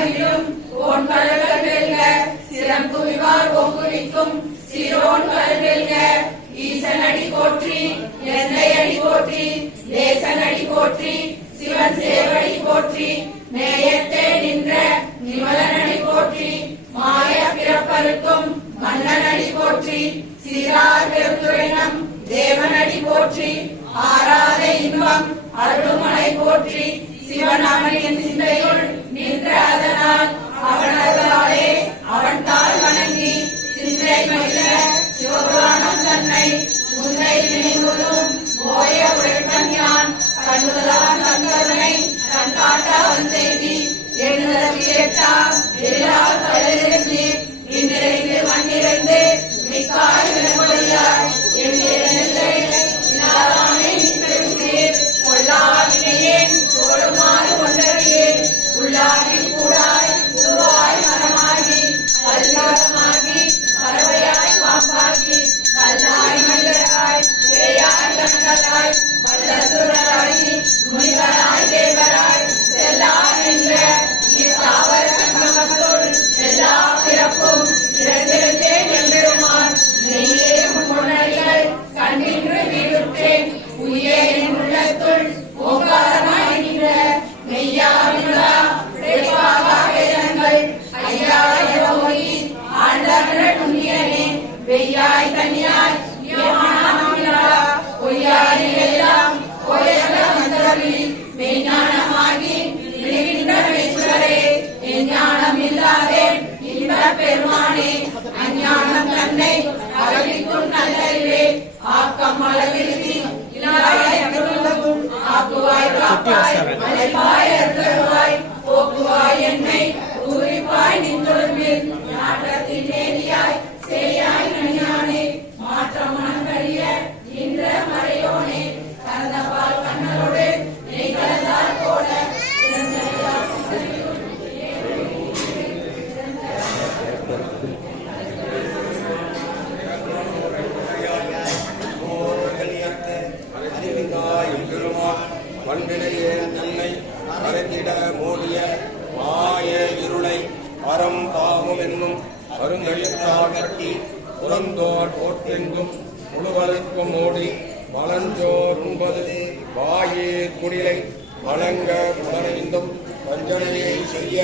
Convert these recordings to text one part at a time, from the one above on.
மகிழும் ஓன் கழல்கள் வெல்க சிரம் குவிவார் ஓங்குவிக்கும் சீரோன் கழல் வெல்க ஈசன் அடி போற்றி எந்தை அடி போற்றி தேசன் அடி போற்றி சிவன் சேவடி போற்றி நேயத்தே நின்ற நிமலன் அடி போற்றி மாய பிறப்பருக்கும் மன்னன் அடி போற்றி சீரார் பெருந்துரைனம் தேவன் அடி போற்றி ஆராத இன்பம் அருள்மலை போற்றி சிவன் அவனின் சிந்தையுள் நின்ற அதனால் அவனர்களாலே அவன் தாள் வணங்கி சிந்தை மகிழ சிவபுராணம் தன்னை முன்னை நினைவுறும் ஓய உழைப்பன் யான் கண்ணுதலான் தங்கதனை தன் காட்ட வந்தேதி எண்ணுதற்கு ஏற்றா எல்லா தலையிலிருந்து இன்றிறைந்து மண்ணிறைந்து மிக்காய் விளம்படியாய் எண்ணிறை இல்லாதானே நிற்பெருசீர் கொள்ளாதினையேன் கொடுமாறு கொண்டறியேன் உள்ளாகி கூடாய் உருவாய் மரமாகி கல்லாகமாகி பறவையாய் பாம்பாகி கல்லாய் மனிதராய் பேயாய் கண்களாய் வல்லசுராகி முனிவராய் தேவராய் செல்லா என்ற இத்தாவர சங்கமத்துள் எல்லா பிறப்பும் இறந்திருந்தேன் என்பெருமான் நெய்யே முன்னடிகள் கண்ணின்று வீடுற்றேன் உயே என் உள்ளத்துள் ஓங்காரமாய் நின்ற மெய்யாவினுளா வேட்பாகா வேதங்கள் ஐயா யோகி ஆண்டவன புண்ணியனே வெய்யாய் தனியாய் யோகானமிழா பொய்யாரி எல்லாம் கோயக மந்தவி மெய்ஞானமாகி விழுகின்ற ஈஸ்வரே எஞ்ஞானம் இல்லாதே இன்ப பெருமானே அஞ்ஞானம் தன்னை அகலிக்கும் நல்லறிவே ஆக்கம் அளவிருத்தி இலாய் அருளவும் ஆக்குவாய் காப்பாய் அழைப்பாய் அருள்வாய் போக்குவாய் என்னை பூரிப்பாய் நின்றொழும்பில் நாட்டத்தின் நேரியாய் சேயாய் நனியானே மாற்றம் மனங்கறிய இன்ற மறையோனே கலந்தபால் கண்ணலோடு நெய் கலந்தால் போல வன்வினையே தன்னை மறைத்திட மூடிய மாய இருளை அறம் பாவம் என்னும் அருங்கழித்தால் கட்டி புறந்தோர் போற்றெங்கும் முழுவதற்கும் மூடி மலஞ்சோர் உண்பது வாயீர் குடிலை வழங்க புலனைந்தும் வஞ்சனையை செய்ய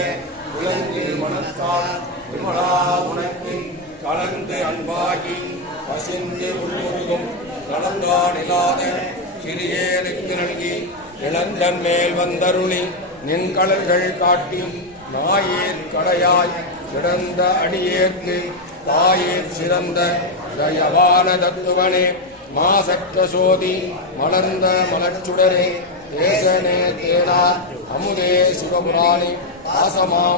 விளங்கு மனத்தால் விமலா உனக்கு கலந்து அன்பாகி பசிந்து உள்ளுருகும் கலந்தான் இல்லாத சிறியேனுக்கு நல்கி இளந்தன் மேல் வந்தருளி நின் கடல்கள் காட்டி நாயேற் கடையாய் சிறந்த அடியேற்கு தாயேற் சிறந்த தயவான தத்துவனே மாசற்ற சோதி மலர்ந்த மலர்ச்சுடரே தேசனே தேனா அமுதே சிவபுராணி ஆசமாம்